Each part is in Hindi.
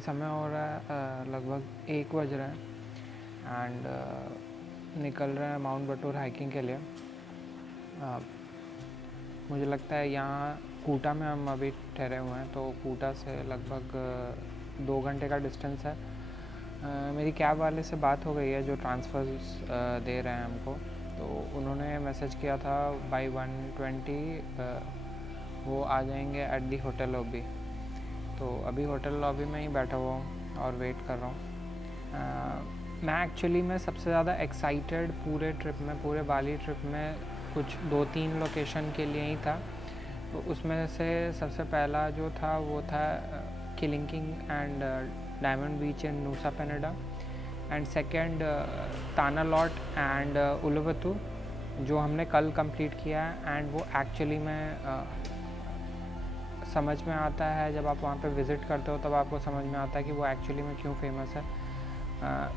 अभी समय हो रहा है लगभग 1 बज रहा है एंड निकल रहे हैं माउंट बटूर हाइकिंग के लिए। मुझे लगता है यहाँ कूटा में हम अभी ठहरे हुए हैं, तो कूटा से लगभग 2 घंटे का डिस्टेंस है। मेरी कैब वाले से बात हो गई है जो ट्रांसफ़र्स दे रहे हैं हमको, तो उन्होंने मैसेज किया था बाई 1:20 वो आ जाएंगे एट दी होटल लॉबी। तो अभी होटल लॉबी में ही बैठा हुआ हूँ और वेट कर रहा हूँ। मैं एक्चुअली में सबसे ज़्यादा एक्साइटेड पूरे ट्रिप में, पूरे बाली ट्रिप में कुछ 2-3 लोकेशन के लिए ही था। तो उसमें से सबसे पहला जो था वो था Kelingking and Diamond Beach in Nusa Penida, and second Tanah Lot and Uluwatu जो हमने कल कंप्लीट किया है। एंड वो एक्चुअली में समझ में आता है, जब आप वहाँ पे विज़िट करते हो तब आपको समझ में आता है कि वो एक्चुअली में क्यों फेमस है।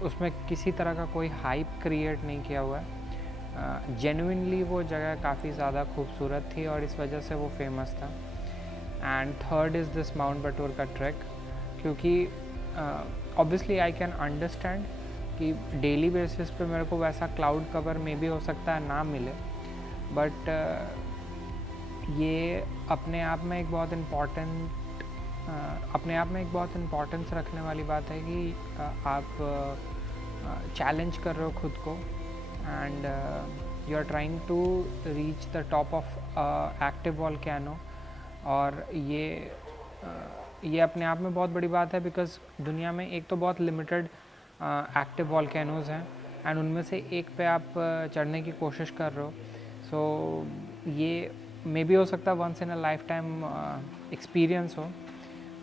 उसमें किसी तरह का कोई हाइप क्रिएट नहीं किया हुआ है। जेन्युइनली वो जगह काफ़ी ज़्यादा खूबसूरत थी और इस वजह से वो फेमस था। And third is this mount Batur का ट्रैक, क्योंकि ऑब्वियसली आई कैन अंडरस्टैंड कि डेली बेसिस पे मेरे को वैसा क्लाउड कवर में भी हो सकता है ना मिले, बट ये अपने आप में एक बहुत इम्पॉर्टेंस रखने वाली बात है कि आप चैलेंज कर रहे हो खुद को and you are trying to reach the top of active volcano. और ये अपने आप में बहुत बड़ी बात है, बिकॉज़ दुनिया में एक तो बहुत लिमिटेड एक्टिव वॉल्केनोज़ हैं एंड उनमें से एक पे आप चढ़ने की कोशिश कर रहे हो। सो ये मे बी हो सकता है once in a lifetime experience हो।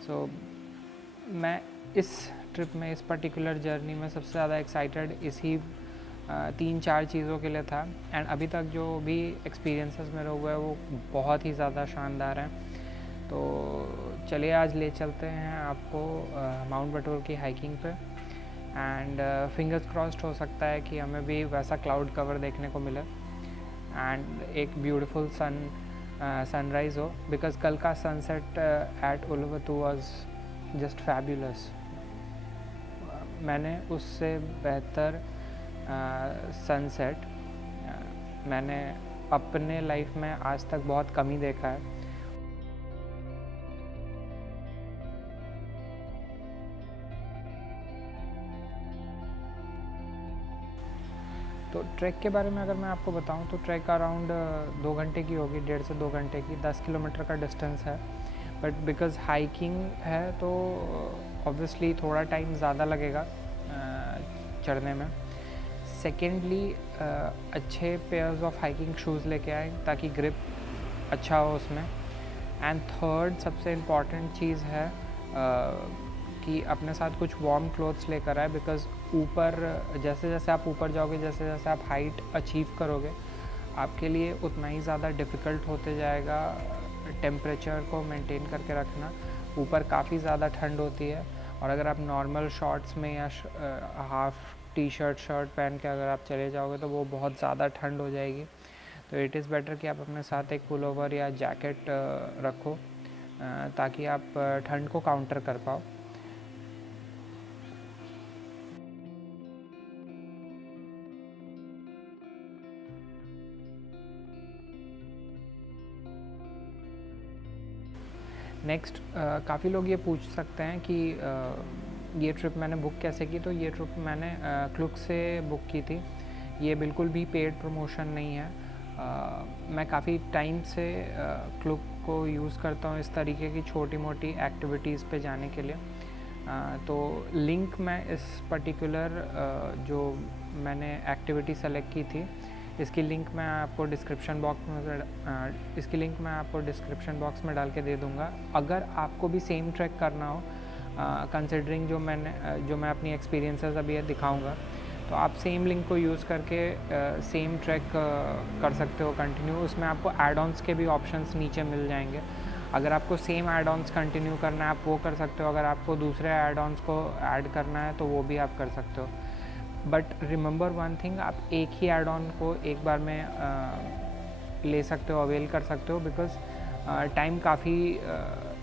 सो मैं इस ट्रिप में, इस पर्टिकुलर जर्नी में सबसे ज़्यादा एक्साइटेड इसी 3-4 चीज़ों के लिए था। एंड अभी तक जो भी एक्सपीरियंसेस मेरे हुए हैं वो बहुत ही ज़्यादा शानदार हैं। तो चलिए आज ले चलते हैं आपको माउंट बटूर की हाइकिंग पे, एंड फिंगर्स क्रॉस्ड हो सकता है कि हमें भी वैसा क्लाउड कवर देखने को मिले एंड एक ब्यूटीफुल सनराइज़ हो, बिकॉज़ कल का sunset at Uluwatu was just fabulous. मैंने उससे बेहतर सनसेट मैंने अपने लाइफ में आज तक बहुत कम ही देखा है। तो ट्रैक के बारे में अगर मैं आपको बताऊं तो ट्रैक अराउंड 2 घंटे की होगी, 1.5 से 2 घंटे की, 10 किलोमीटर का डिस्टेंस है। बट बिकॉज़ हाइकिंग है तो ऑब्वियसली थोड़ा टाइम ज़्यादा लगेगा चढ़ने में। सेकेंडली अच्छे पेयर्स ऑफ हाइकिंग शूज़ लेके आए ताकि ग्रिप अच्छा हो उसमें। एंड थर्ड सबसे इम्पॉर्टेंट चीज़ है कि अपने साथ कुछ वार्म क्लोथ्स लेकर आए, बिकॉज़ ऊपर जैसे जैसे आप ऊपर जाओगे, जैसे जैसे आप हाइट अचीव करोगे, आपके लिए उतना ही ज़्यादा डिफ़िकल्ट होते जाएगा टेम्परेचर को मेंटेन करके रखना। ऊपर काफ़ी ज़्यादा ठंड होती है और अगर आप नॉर्मल शॉर्ट्स में या हाफ टी-शर्ट शर्ट पहन के अगर आप चले जाओगे तो वो बहुत ज़्यादा ठंड हो जाएगी। तो इट इज़ बेटर कि आप अपने साथ एक पुलोवर या जैकेट रखो ताकि आप ठंड को काउंटर कर पाओ। नेक्स्ट काफ़ी लोग ये पूछ सकते हैं कि ये ट्रिप मैंने बुक कैसे की। तो ये ट्रिप मैंने क्लुक से बुक की थी। ये बिल्कुल भी पेड प्रमोशन नहीं है। मैं काफ़ी टाइम से क्लुक को यूज़ करता हूँ इस तरीके की छोटी मोटी एक्टिविटीज़ पे जाने के लिए। तो लिंक मैं इस पर्टिकुलर जो मैंने एक्टिविटी सेलेक्ट की थी, इसकी लिंक मैं आपको डिस्क्रिप्शन बॉक्स में डाल के दे दूँगा। अगर आपको भी सेम ट्रैक करना हो, कंसिडरिंग जो मैं अपनी एक्सपीरियंसेस अभी ये दिखाऊँगा, तो आप सेम लिंक को यूज़ करके सेम ट्रैक कर सकते हो कंटिन्यू। उसमें आपको एड ऑन्स के भी ऑप्शंस नीचे मिल जाएंगे। अगर आपको सेम एड ऑन्स कंटिन्यू करना है आप वो कर सकते हो, अगर आपको दूसरे एड ऑन्स को ऐड करना है तो वो भी आप कर सकते हो। बट रिमेंबर वन थिंग, आप एक ही एड ऑन को एक बार में ले सकते हो, अवेल कर सकते हो, बिकॉज़ टाइम काफ़ी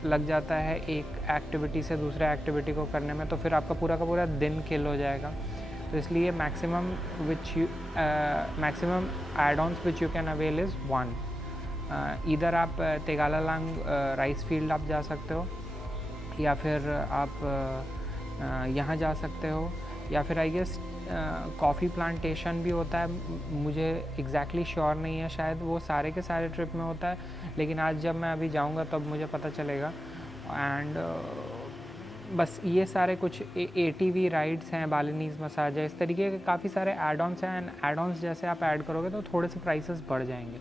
लग जाता है एक एक्टिविटी से दूसरे एक्टिविटी को करने में, तो फिर आपका पूरा का पूरा दिन किल हो जाएगा। तो इसलिए maximum add ons which you can avail is 1। इधर आप तेगालालांग राइस फील्ड आप जा सकते हो, या फिर आप यहाँ जा सकते हो, या फिर आई गेस कॉफ़ी प्लांटेशन भी होता है। मुझे एग्जैक्टली श्योर नहीं है, शायद वो सारे के सारे ट्रिप में होता है, लेकिन आज जब मैं अभी जाऊँगा तब मुझे पता चलेगा। एंड बस ये सारे कुछ ATV राइड्स हैं, बालिनीज़ मसाज है, इस तरीके के काफ़ी सारे एड ऑन्स हैं। एंड एड ऑन्स जैसे आप ऐड करोगे तो थोड़े से प्राइसेस बढ़ जाएंगे।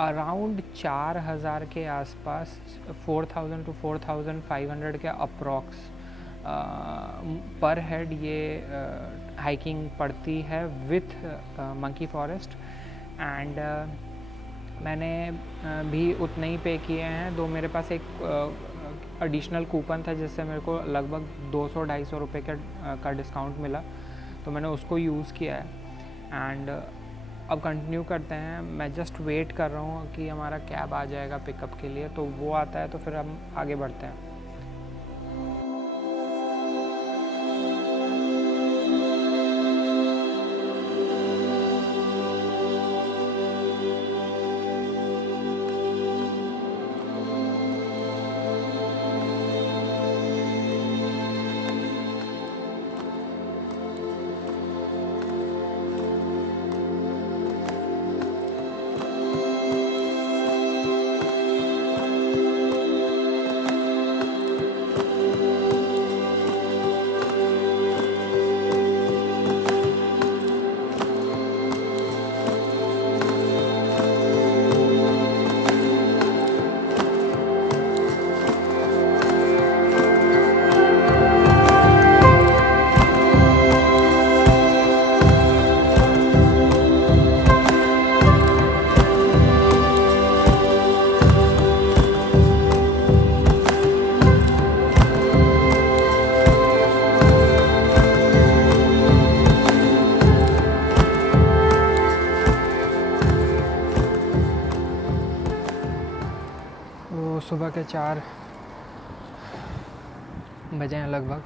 अराउंड 4000 के आसपास, 4000 to 4500 के अप्रॉक्स पर हेड ये हाइकिंग पड़ती है विथ मंकी फॉरेस्ट। एंड मैंने भी उतने ही पे किए हैं। दो मेरे पास एक एडिशनल कूपन था जिससे मेरे को लगभग 200-250 रुपये का डिस्काउंट मिला, तो मैंने उसको यूज़ किया है। एंड अब कंटिन्यू करते हैं। मैं जस्ट वेट कर रहा हूँ कि हमारा कैब आ जाएगा पिकअप के लिए, तो वो आता है तो फिर हम आगे बढ़ते हैं। सुबह के 4 बजे हैं लगभग,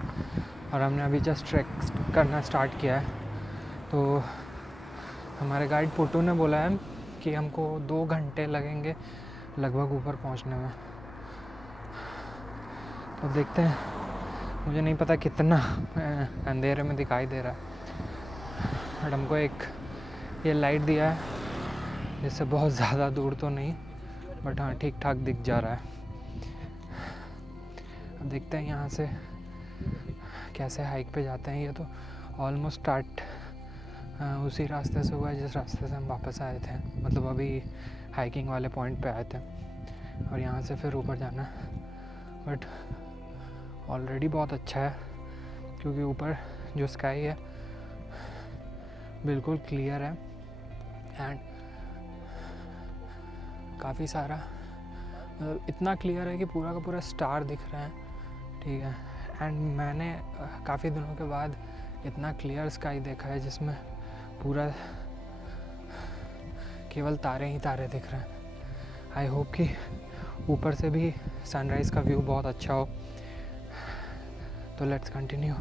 और हमने अभी जस्ट ट्रैक करना स्टार्ट किया है। तो हमारे गाइड पुट्टू ने बोला है कि हमको 2 घंटे लगेंगे लगभग ऊपर पहुंचने में। तो देखते हैं, मुझे नहीं पता कितना अंधेरे में दिखाई दे रहा है, बट हमको एक ये लाइट दिया है जिससे बहुत ज़्यादा दूर तो नहीं, बट हाँ ठीक ठाक दिख जा रहा है। अब देखते हैं यहाँ से कैसे हाइक पे जाते हैं। ये तो ऑलमोस्ट स्टार्ट उसी रास्ते से हुआ है जिस रास्ते से हम वापस आए थे, मतलब अभी हाइकिंग वाले पॉइंट पे आए थे, और यहाँ से फिर ऊपर जाना। बट ऑलरेडी बहुत अच्छा है क्योंकि ऊपर जो स्काई है बिल्कुल क्लियर है, एंड काफ़ी सारा, मतलब इतना क्लियर है कि पूरा का पूरा स्टार दिख रहा है, ठीक है। एंड मैंने काफ़ी दिनों के बाद इतना क्लियर स्काई देखा है जिसमें पूरा केवल तारे ही तारे दिख रहे हैं। आई होप कि ऊपर से भी सनराइज़ का व्यू बहुत अच्छा हो। तो लेट्स कंटिन्यू।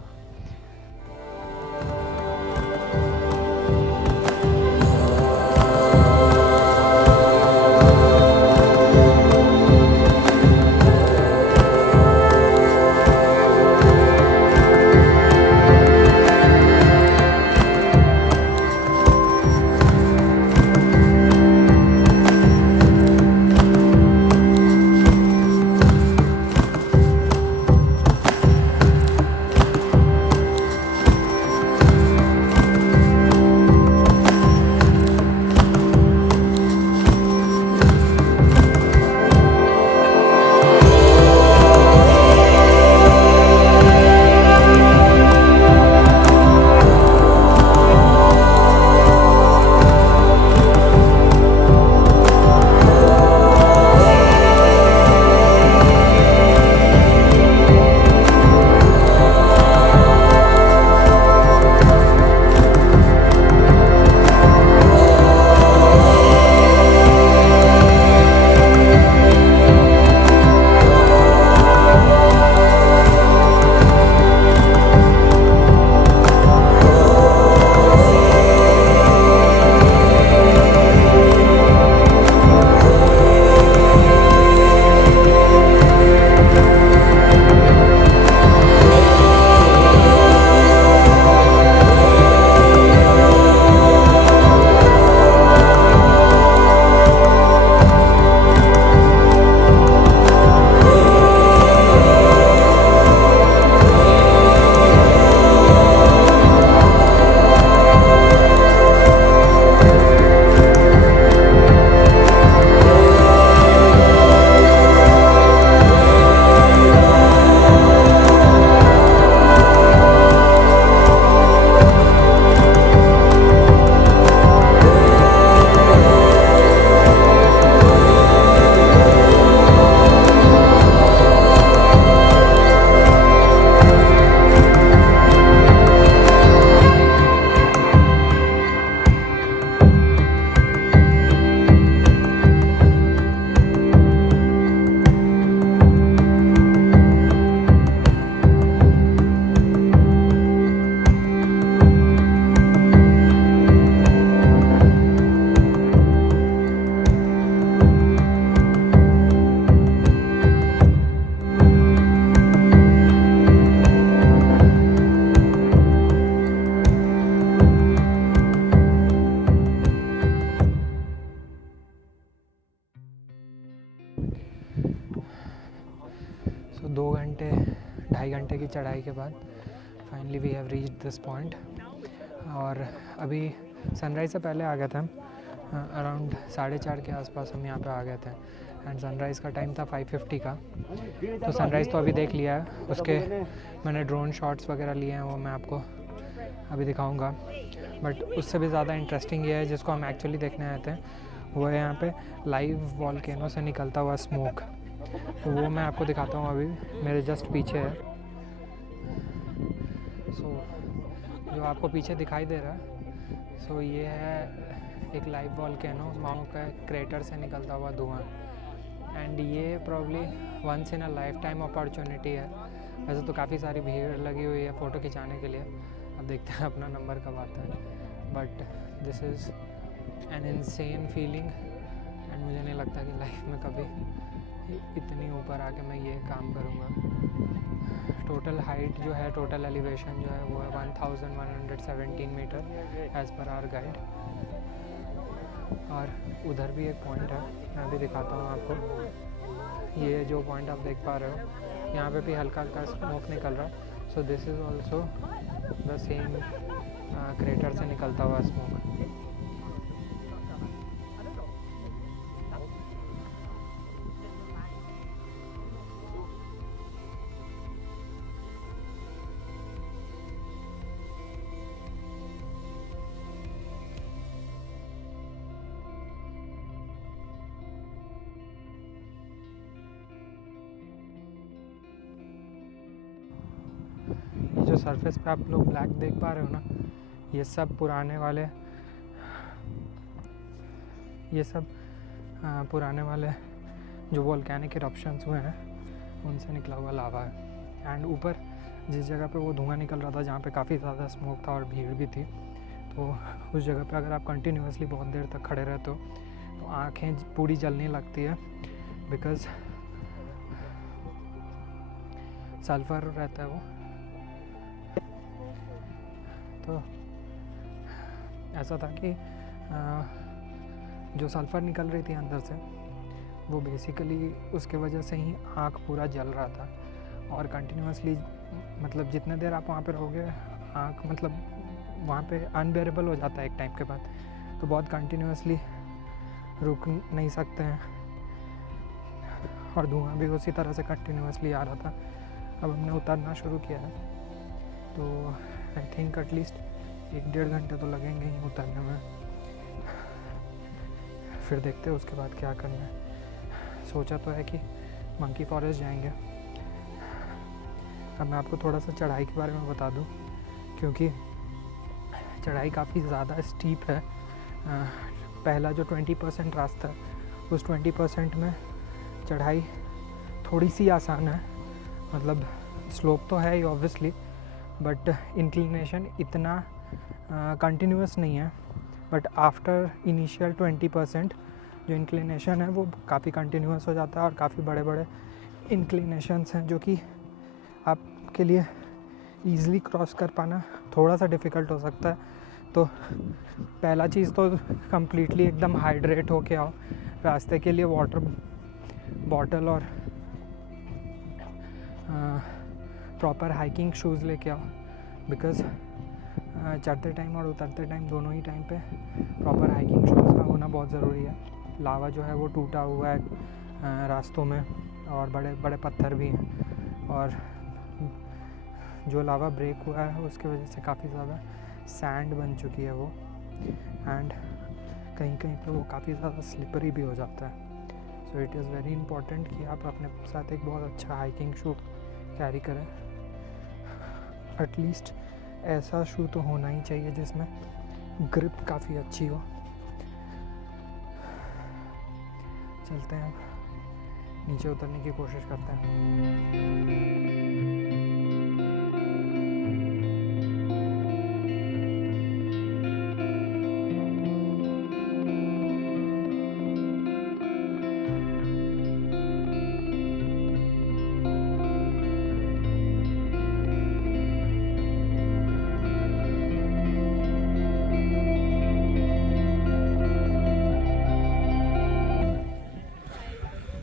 2.5 घंटे की चढ़ाई के बाद finally we have reached this point. और अभी सनराइज़ से पहले आ गए थे हम, अराउंड 4:30 के आसपास हम यहाँ पे आ गए थे। एंड सनराइज़ का टाइम था 5:50 का। तो सनराइज़ तो अभी देख लिया है, उसके मैंने ड्रोन शॉट्स वगैरह लिए हैं, वो मैं आपको अभी दिखाऊंगा। बट उससे भी ज़्यादा इंटरेस्टिंग ये है जिसको हम एक्चुअली देखने आए थे, वो है यहाँ पे लाइव वॉल्केनो से निकलता हुआ स्मोक। तो वो मैं आपको दिखाता हूँ, अभी मेरे जस्ट पीछे है। जो आपको पीछे दिखाई दे रहा है, ये है एक लाइव वॉल्केनो, माओ का क्रेटर से निकलता हुआ धुआं। एंड ये probably once in a lifetime opportunity है। वैसे तो काफ़ी सारी भीड़ लगी हुई है फ़ोटो खिंचाने के लिए, अब देखते हैं अपना नंबर कब आता है। But this is an insane feeling and मुझे नहीं लगता कि लाइफ में कभी इतनी ऊपर आके मैं ये काम करूँगा। टोटल हाइट जो है, टोटल एलिवेशन जो है वो है 1117 metre as per our guide. और उधर भी एक पॉइंट है, मैं भी दिखाता हूँ आपको। ये जो पॉइंट आप देख पा रहे हो, यहाँ पे भी हल्का हल्का स्मोक निकल रहा है। So this is also the same crater से निकलता हुआ स्मोक। ये जो सरफेस पे आप लोग ब्लैक देख पा रहे हो ना, ये सब पुराने वाले जो वोल्केनिक इरप्शंस हुए हैं उनसे निकला हुआ लावा है। एंड ऊपर जिस जगह पे वो धुआं निकल रहा था, जहाँ पे काफ़ी ज़्यादा स्मोक था और भीड़ भी थी, तो उस जगह पे अगर आप कंटिन्यूसली बहुत देर तक खड़े रहते हो तो आँखें पूरी जलने लगती है, बिकॉज़ सल्फ़र रहता है वो। तो ऐसा था कि जो सल्फ़र निकल रही थी अंदर से, वो बेसिकली उसके वजह से ही आँख पूरा जल रहा था। और कंटिन्यूसली मतलब जितने देर आप वहाँ पे रहोगे, आँख मतलब वहाँ पे अनबेरेबल हो जाता है एक टाइम के बाद, तो बहुत कंटिन्यूसली रुक नहीं सकते हैं। और धुआं भी उसी तरह से कंटिन्यूसली आ रहा था। अब हमने उतरना शुरू किया है, तो आई थिंक एटलीस्ट 1-1.5 घंटे तो लगेंगे ही उतरने में। फिर देखते हैं उसके बाद क्या करना है। सोचा तो है कि मंकी फॉरेस्ट जाएंगे। अब मैं आपको थोड़ा सा चढ़ाई के बारे में बता दूं, क्योंकि चढ़ाई काफ़ी ज़्यादा स्टीप है। पहला जो 20% रास्ता है, उस 20% में चढ़ाई थोड़ी सी आसान है। मतलब स्लोप तो है ही ऑब्वियसली, बट इंक्लिनेशन इतना कंटिन्यूस नहीं है। बट आफ्टर इनिशियल 20% जो इंक्लिनेशन है वो काफ़ी कंटिन्यूस हो जाता है, और काफ़ी बड़े बड़े इंक्लिनेशंस हैं जो कि आपके लिए ईज़िली क्रॉस कर पाना थोड़ा सा डिफ़िकल्ट हो सकता है। तो पहला चीज़ तो कम्प्लीटली एकदम हाइड्रेट होके आओ, रास्ते के लिए वाटर बॉटल और प्रॉपर हाइकिंग शूज़ लेके आओ, बिकॉज़ चढ़ते टाइम और उतरते टाइम दोनों ही टाइम पे प्रॉपर हाइकिंग शूज़ का होना बहुत ज़रूरी है। लावा जो है वो टूटा हुआ है रास्तों में, और बड़े बड़े पत्थर भी हैं, और जो लावा ब्रेक हुआ है उसके वजह से काफ़ी ज़्यादा सैंड बन चुकी है वो। एंड कहीं कहीं पे वो काफ़ी ज़्यादा स्लिपरी भी हो जाता है। So it is very important कि आप अपने साथ एक बहुत अच्छा हाइकिंग शू कैरी करें। एटलीस्ट ऐसा शू तो होना ही चाहिए जिसमें ग्रिप काफ़ी अच्छी हो। चलते हैं, नीचे उतरने की कोशिश करते हैं।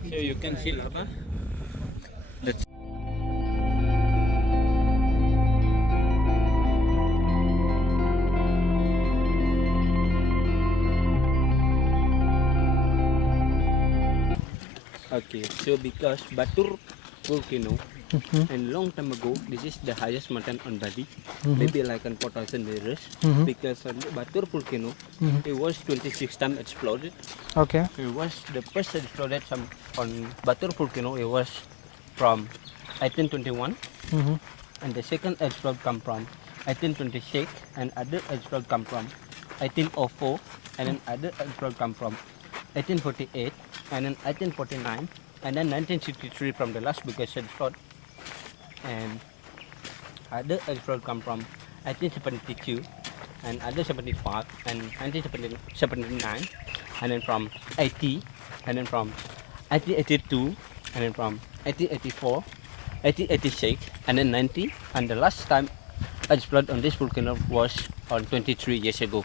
Here you can see lava. Let's Okay, so because Batur volcano, Mm-hmm. and long time ago, this is the highest mountain on Bali, Mm-hmm. maybe like on 4,000 meters. Mm-hmm. Because on the Batur volcano, Mm-hmm. it was 26 times exploded. Okay. It was the first exploded some on Batur volcano. It was from 1821, Mm-hmm. and the second explode come from 1826, and other explode come from 1804, and then other explode come from 1848, and then 1849, and then 1963 from the last biggest explode, and other explode come from 1872, and other 75, and 1979, and then from 80, and then from 1882, and then from 1884, 1886, and then 90, and the last time explode on this volcano was on 23 years ago,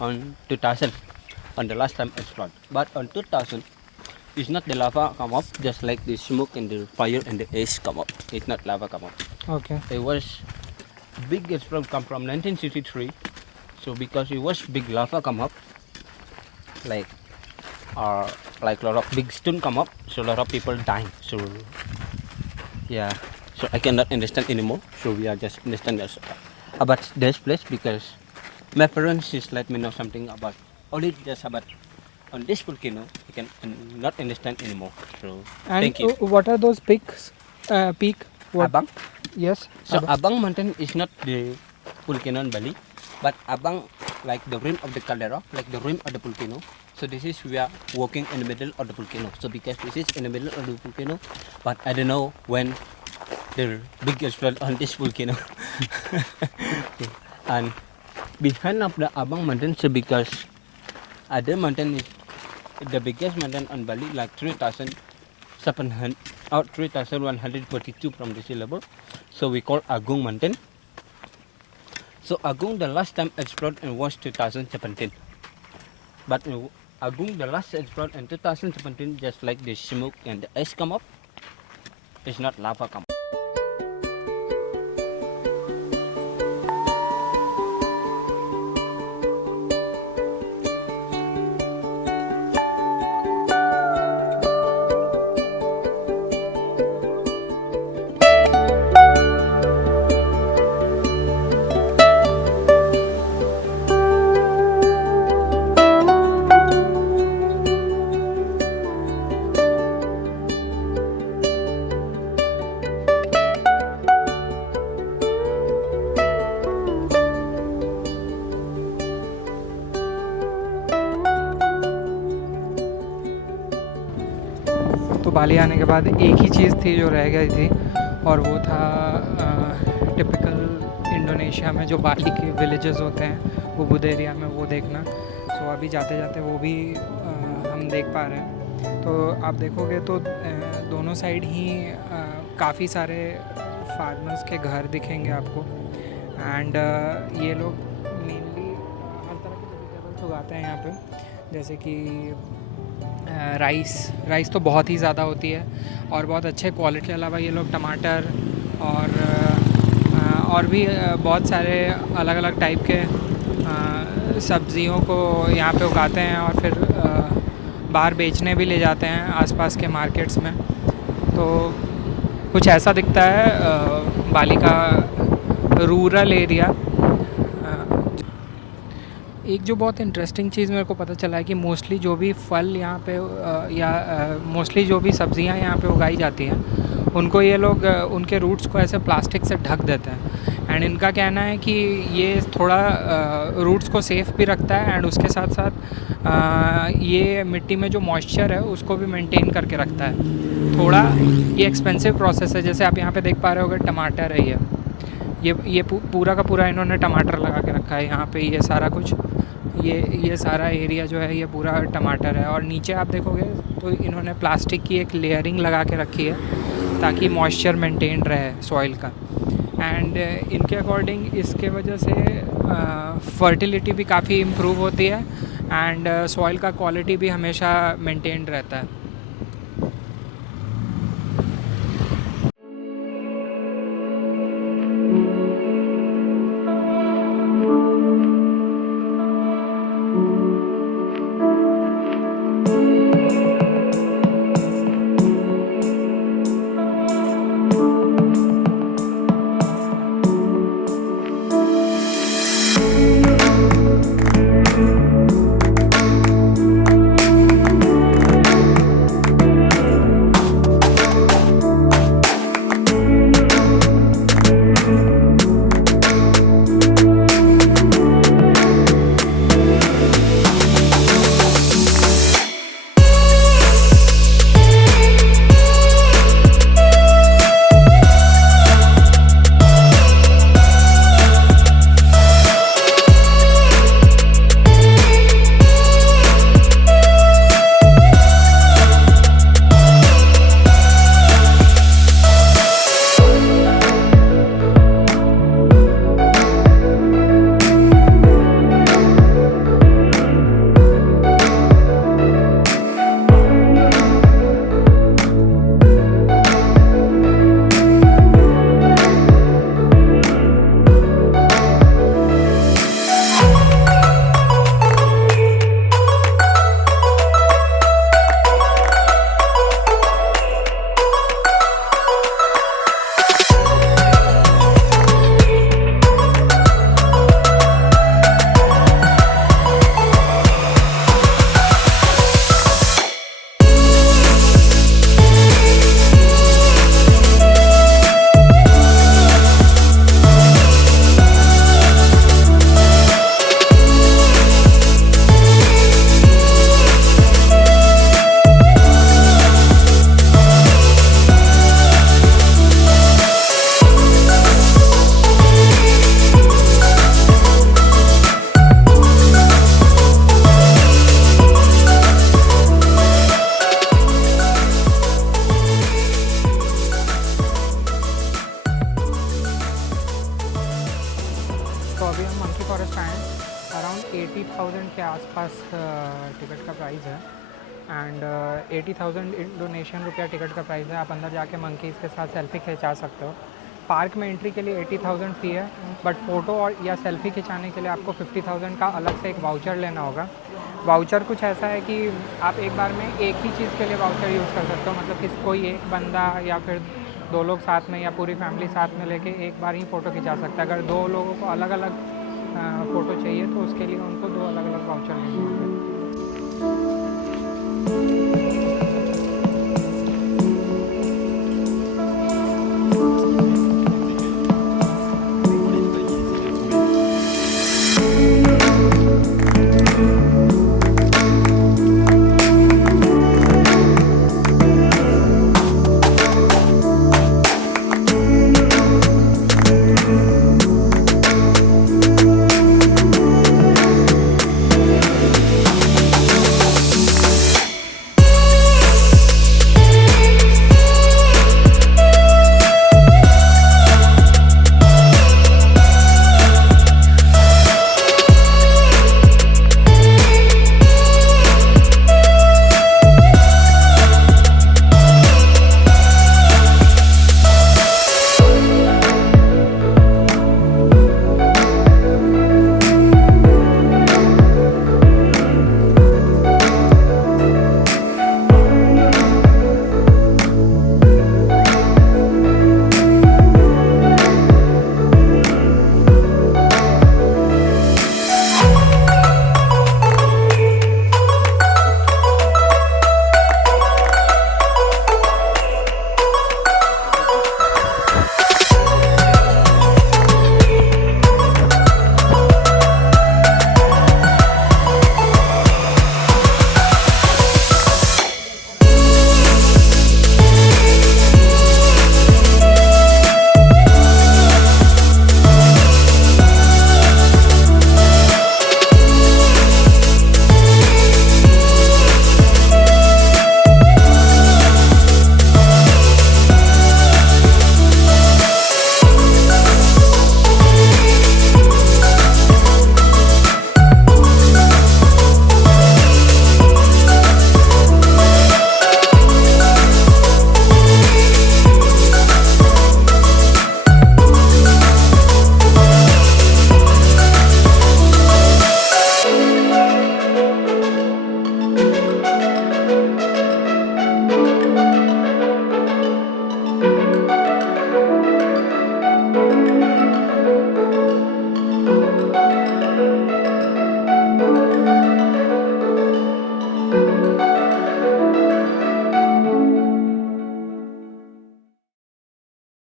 on 2000, on the last time explode. But on 2000, it's not the lava come up, just like the smoke and the fire and the ash come up. It's not lava come up. Okay. It was big explode come from 1963. So because it was big lava come up, like like a lot of big stone come up, so a lot of people dying. So yeah, so I cannot understand anymore. So we are just understand this about this place because my parents just let me know something about only just about on this volcano. I can not understand anymore. So And thank you. what are those peaks? Peak. What? Abang. Yes. So Abang. Abang Mountain is not the volcano in Bali, but Abang like the rim of the caldera, like the rim of the volcano. So this is we are walking in the middle of the volcano. So because this is in the middle of the volcano, but I don't know when the big explosion on this volcano. And behind of the Abang Mountain, so because other mountain is the biggest mountain on Bali, like 3,700 or 3,142 from the sea level. So we call Agung Mountain. So Agung the last time exploded in was 2017. But Agung the last exploded in 2017, just like the smoke and the ash come up. It's not lava come up. तो बाली आने के बाद एक ही चीज़ थी जो रह गई थी, और वो था टिपिकल इंडोनेशिया में जो बाली के विलेजेस होते हैं, वो बुद एरिया में वो देखना। सो अभी जाते जाते वो भी हम देख पा रहे हैं। तो आप देखोगे तो दोनों साइड ही काफ़ी सारे फार्मर्स के घर दिखेंगे आपको। एंड ये लोग मेनली हर तरह के वेजिटेबल्स उगाते हैं यहाँ पे, जैसे कि राइस तो बहुत ही ज़्यादा होती है, और बहुत अच्छे क्वालिटी के अलावा ये लोग टमाटर और भी बहुत सारे अलग अलग टाइप के सब्जियों को यहाँ पे उगाते हैं, और फिर बाहर बेचने भी ले जाते हैं आसपास के मार्केट्स में। तो कुछ ऐसा दिखता है बाली का रूरल एरिया। एक जो बहुत इंटरेस्टिंग चीज़ मेरे को पता चला है कि मोस्टली जो भी फल यहाँ पे या मोस्टली जो भी सब्ज़ियाँ यहाँ पे उगाई जाती हैं, उनको ये लोग उनके रूट्स को ऐसे प्लास्टिक से ढक देते हैं। एंड इनका कहना है कि ये थोड़ा रूट्स को सेफ़ भी रखता है, एंड उसके साथ साथ ये मिट्टी में जो मॉइस्चर है उसको भी मेंटेन करके रखता है। थोड़ा ये एक्सपेंसिव प्रोसेस है। जैसे आप यहाँ पे देख पा रहे होगे, टमाटर है ये पूरा का पूरा इन्होंने टमाटर लगा के रखा है यहाँ पे। ये सारा कुछ ये सारा एरिया जो है ये पूरा टमाटर है, और नीचे आप देखोगे तो इन्होंने प्लास्टिक की एक लेयरिंग लगा के रखी है ताकि मॉइस्चर मेंटेन रहे सॉइल का। एंड इनके अकॉर्डिंग इसके वजह से फर्टिलिटी भी काफ़ी इम्प्रूव होती है, एंड सॉइल का क्वालिटी भी हमेशा मेंटेन रहता है। 80,000 के आसपास टिकट का प्राइस है एंड 80,000 इंडोनेशियन रुपया टिकट का प्राइस है। आप अंदर जाके मंकीज़ के साथ सेल्फ़ी खिंचा सकते हो। पार्क में एंट्री के लिए 80,000 फ़ी है, बट फ़ोटो और या सेल्फ़ी खिंचाने के लिए आपको 50,000 का अलग से एक वाउचर लेना होगा। वाउचर कुछ ऐसा है कि आप एक बार में एक ही चीज़ के लिए वाउचर यूज़ कर सकते हो, मतलब कि कोई एक बंदा या फिर 2 लोग साथ में या पूरी फैमिली साथ में लेके एक बार ही फ़ोटो खिंचा सकता है। अगर 2 लोगों को अलग अलग फ़ोटो चाहिए तो उसके लिए उनको 2 अलग अलग वाउचर लेने